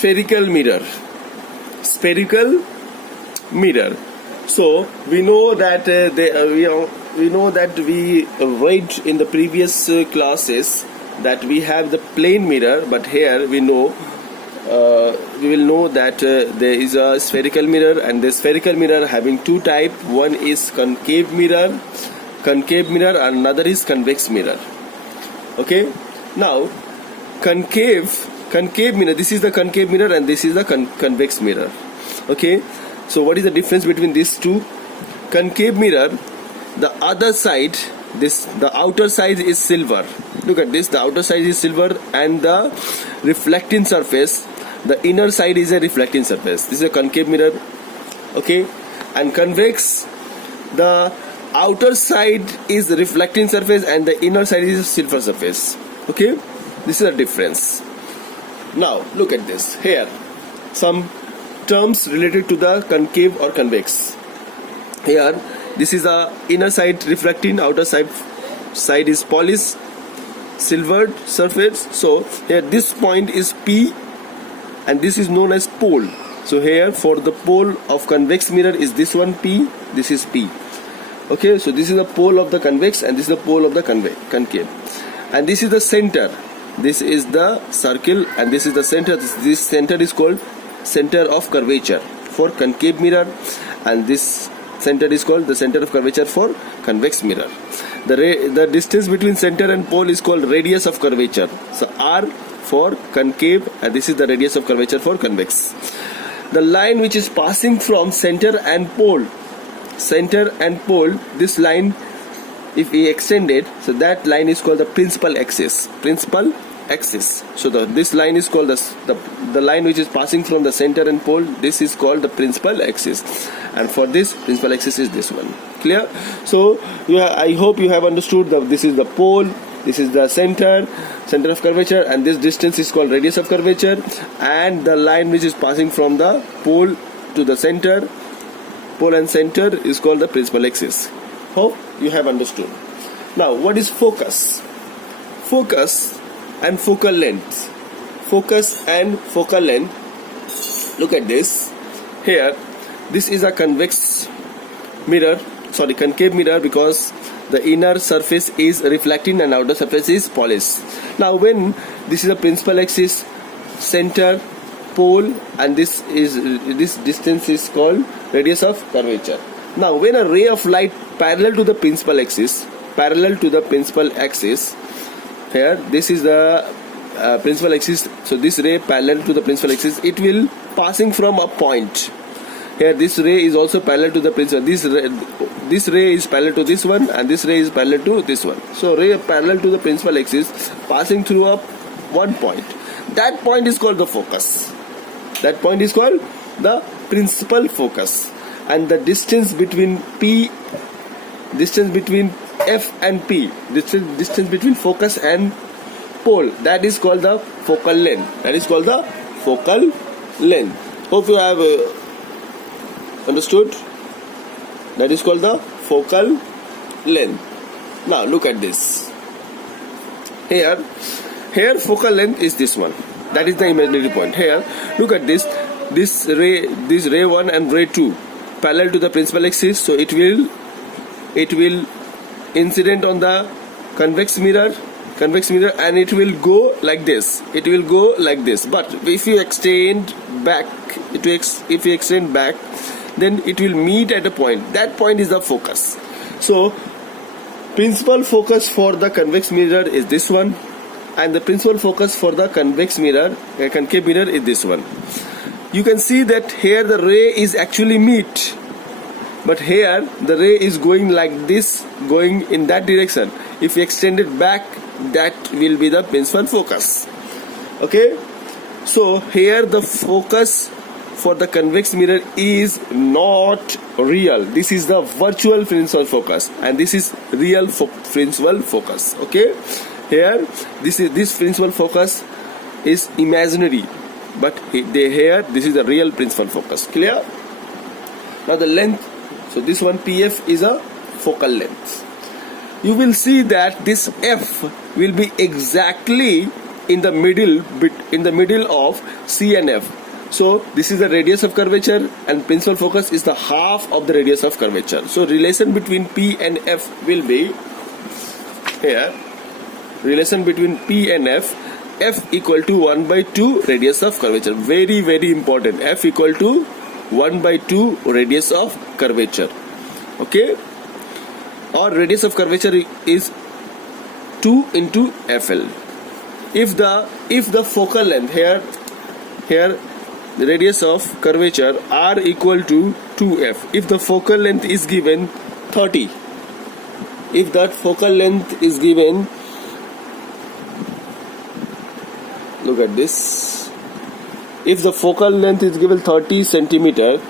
spherical mirror. Spherical mirror. So we know that we know that we read in the previous classes that we have the plane mirror, but here we know we will know that there is a spherical mirror, and the spherical mirror having two type. One is concave mirror, and another is convex mirror. Okay, now concave mirror, this is the concave mirror and this is the convex mirror. Okay, so what is the difference between these two? Concave mirror, the other side, the outer side is silver. Look at this, the outer side is silver, and the reflecting surface, the inner side is a reflecting surface. This is a concave mirror. Okay, and convex, the outer side is the reflecting surface and the inner side is a silver surface. Okay, this is a difference. Now look at this. Here some terms related to the concave or convex. Here this is the inner side reflecting, outer side is polished silvered surface. So here this point is P and this is known as pole. So here for the pole of convex mirror is this one P, this is P. Okay, so this is the pole of the convex and this is the pole of the concave, and this is the center. This is the circle and this is the center. This center is called center of curvature for concave mirror, and this center is called the center of curvature for convex mirror. The distance between center and pole is called radius of curvature. So R for concave and this is the radius of curvature for convex. The line which is passing from center and pole, this line, if we extend it, so that line is called the principal axis. So this line is called the line which is passing from the center and pole. This is called the principal axis, and for this principal axis is this one. Clear? So I hope you have understood that this is the pole, this is the center of curvature, and this distance is called radius of curvature, and the line which is passing from the pole to the center, pole and center, is called the principal axis. Hope you have understood. Now what is focus? Focus and focal length. Focus and focal length. Look at this. Here this is a concave mirror, because the inner surface is reflecting and outer surface is polished. Now when this is a principal axis, center, pole, and this distance is called radius of curvature. Now when a ray of light parallel to the principal axis, here this is the principal axis, so this ray parallel to the principal axis, it will passing from a point. Here this ray is also parallel to the principal. This ray is parallel to this one and this ray is parallel to this one. So ray parallel to the principal axis passing through one point. That point is called the focus. That point is called the principal focus. And the distance between F and P, distance between focus and pole, that is called the focal length. Hope you have understood. That is called the focal length. Now look at this. Here focal length is this one. That is the imaginary point. Here look at this. This ray 1 and ray 2 parallel to the principal axis, so it will incident on the convex mirror, and it will go like this. But if you extend back, then it will meet at a point. That point is the focus. So principal focus for the convex mirror is this one, and the principal focus for the concave mirror is this one. You can see that here the ray is actually meet, but here the ray is going like this, going in that direction. If you extend it back, that will be the principal focus. Okay, so here the focus for the convex mirror is not real. This is the virtual principal focus, and this is real principal focus. Okay, here this principal focus is imaginary, but here this is the real principal focus. Clear? Now the length, so this one PF is a focal length. You will see that this F will be exactly in the middle of C and F. So this is the radius of curvature, and principal focus is the half of the radius of curvature. So relation between P and F will be here. Relation between P and F equal to 1 by 2 radius of curvature. Very, very important. F equal to 1 by 2 radius of curvature. Okay, or radius of curvature is 2 into FL. If the focal length here the radius of curvature R equal to 2F, if the focal length is given 30, if that focal length is given, look at this, if the focal length is given 30 centimeter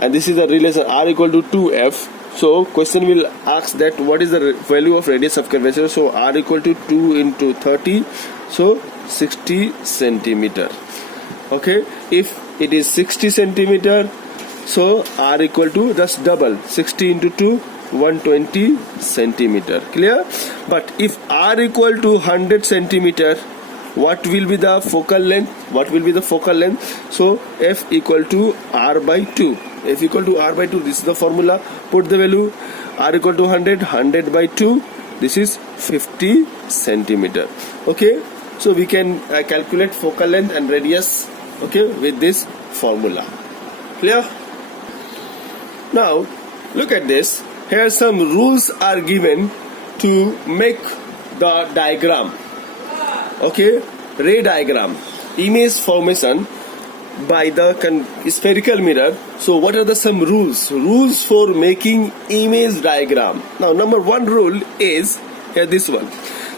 and this is the relation R equal to 2F, so question will ask that what is the value of radius of curvature. So R equal to 2 into 30, so 60 centimeter. Okay, if it is 60 centimeter, so R equal to just double 60 into 2, 120 centimeter. Clear? But if R equal to 100 centimeter, what will be the focal length? What will be the focal length? So F equal to R by 2. F equal to R by 2. This is the formula. Put the value. R equal to 100 by 2. This is 50 centimeter. Okay. So we can calculate focal length and radius, okay, with this formula. Clear? Now look at this. Here some rules are given to make the diagram. Okay, ray diagram, image formation by the spherical mirror. So what are the some rules for making image diagram? Now number one rule is here, this one.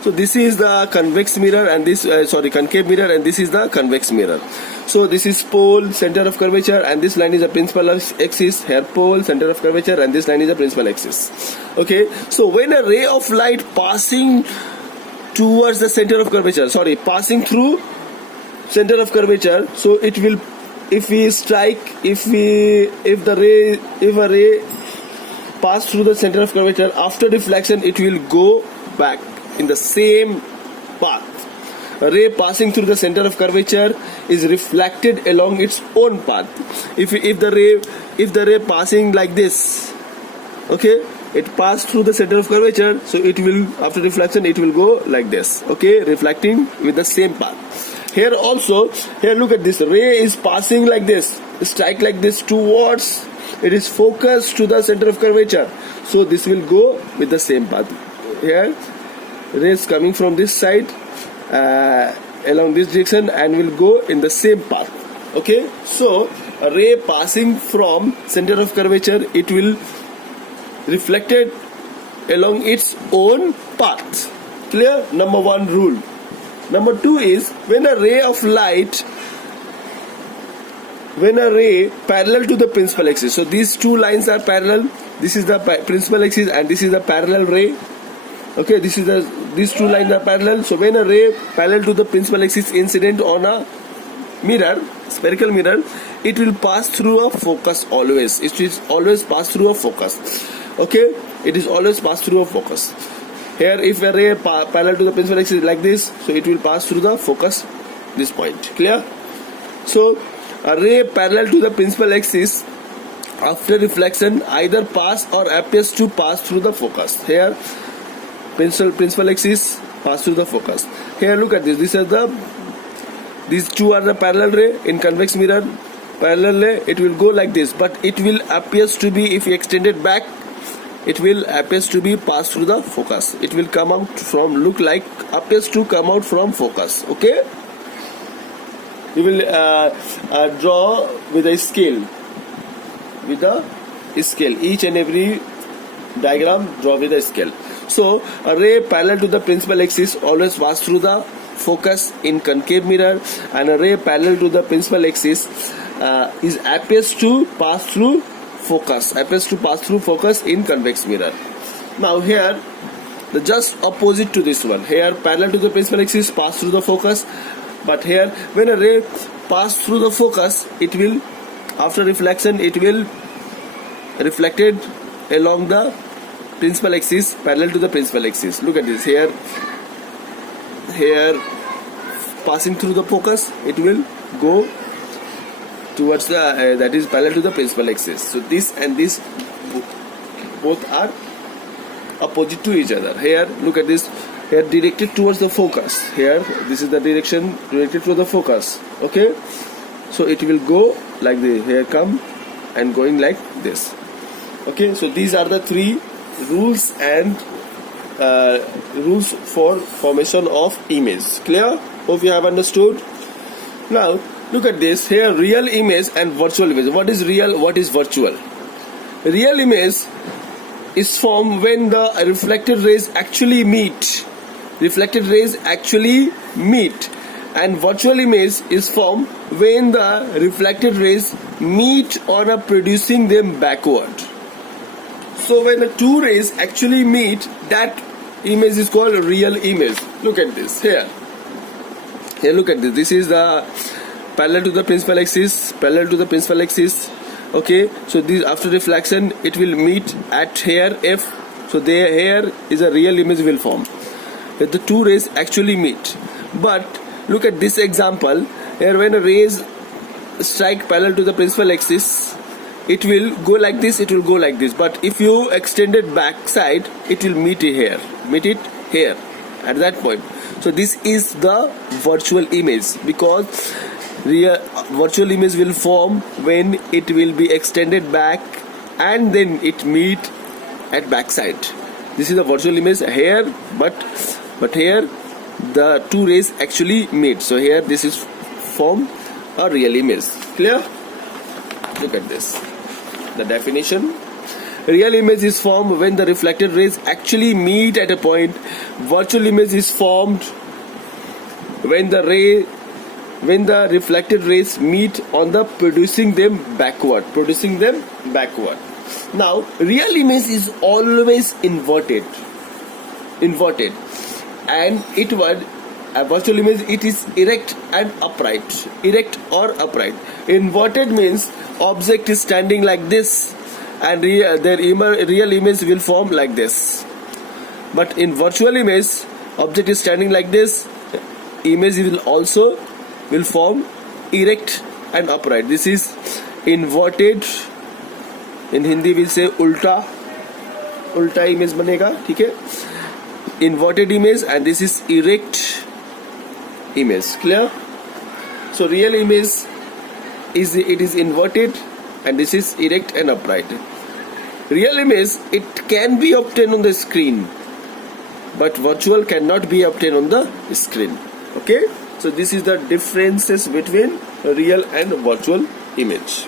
So this is the convex mirror and this concave mirror, and this is the convex mirror. So this is pole, center of curvature, and this line is the principal axis. Here pole, center of curvature, and this line is the principal axis. Okay, so when a ray of light passing towards the center of curvature, passing through center of curvature, so it will, if a ray pass through the center of curvature, after reflection it will go back in the same path. A ray passing through the center of curvature is reflected along its own path. If the ray passing like this, okay, it passed through the center of curvature, so it will, after reflection it will go like this, okay, reflecting with the same path. Here also, here look at this, ray is passing like this, strike like this towards, it is focused to the center of curvature, so this will go with the same path. Here rays coming from this side along this direction and will go in the same path. Okay, so a ray passing from center of curvature, it will reflected along its own path. Clear? Number one rule. Number two is when a ray parallel to the principal axis. So these two lines are parallel. This is the principal axis and this is the parallel ray. Okay, these two lines are parallel. So when a ray parallel to the principal axis incident on a mirror, spherical mirror, it will pass through a focus always. It is always pass through a focus. Okay, it is always pass through a focus. Here if a ray parallel to the principal axis like this, so it will pass through the focus, this point. Clear? So a ray parallel to the principal axis after reflection either pass or appears to pass through the focus. Here principal axis pass through the focus. Here look at this. These two are the parallel ray. In convex mirror, parallel ray, it will go like this, but it will appears to be, if you extend it back, it will appears to be pass through the focus. It will come out from, look like appears to come out from focus. Okay, you will draw with a scale. Each and every diagram draw with a scale. So a ray parallel to the principal axis always pass through the focus in concave mirror, and a ray parallel to the principal axis appears to pass through focus in convex mirror. Now here the just opposite to this one. Here parallel to the principal axis pass through the focus, but here when a ray pass through the focus, it will, after reflection, it will reflected along the principal axis, parallel to the principal axis. Look at this. Here passing through the focus, it will go towards the that is parallel to the principal axis. So this and this both are opposite to each other. Here, look at this. Here, directed towards the focus. Here, this is the direction directed to the focus. Okay, so it will go like the here come and going like this. Okay, so these are the three rules and rules for formation of image. Clear? Hope you have understood. Now look at this. Here, real image and virtual image. What is real? What is virtual? Real image is formed when the reflected rays actually meet. Reflected rays actually meet. And virtual image is formed when the reflected rays meet on a producing them backward. So when the two rays actually meet, that image is called a real image. Look at this here. Here, look at this. This is the parallel to the principal axis. Parallel to the principal axis. Okay. So this after reflection, it will meet at here F. So there here is a real image will form. That the two rays actually meet. But look at this example. Here, when a rays strike parallel to the principal axis, it will go like this, it will go like this. But if you extend it back side, it will meet it here at that point. So this is the virtual image, because real virtual image will form when it will be extended back and then it meet at back side. This is the virtual image here, but here the two rays actually meet. So here this is form a real image. Clear? Look at this. The definition. Real image is formed when the reflected rays actually meet at a point. Virtual image is formed when the reflected rays meet on the producing them backward. Now, real image is always inverted, and a virtual image, it is erect and upright. Erect or upright. Inverted means object is standing like this, and real image will form like this. But in virtual image, object is standing like this, image will form erect and upright. This is inverted. In Hindi we'll say ulta image banega, ठीक है? Inverted image, and this is erect image. Clear? So real image is inverted, and this is erect and upright. Real image, it can be obtained on the screen, but virtual cannot be obtained on the screen. Okay, so this is the differences between real and virtual image.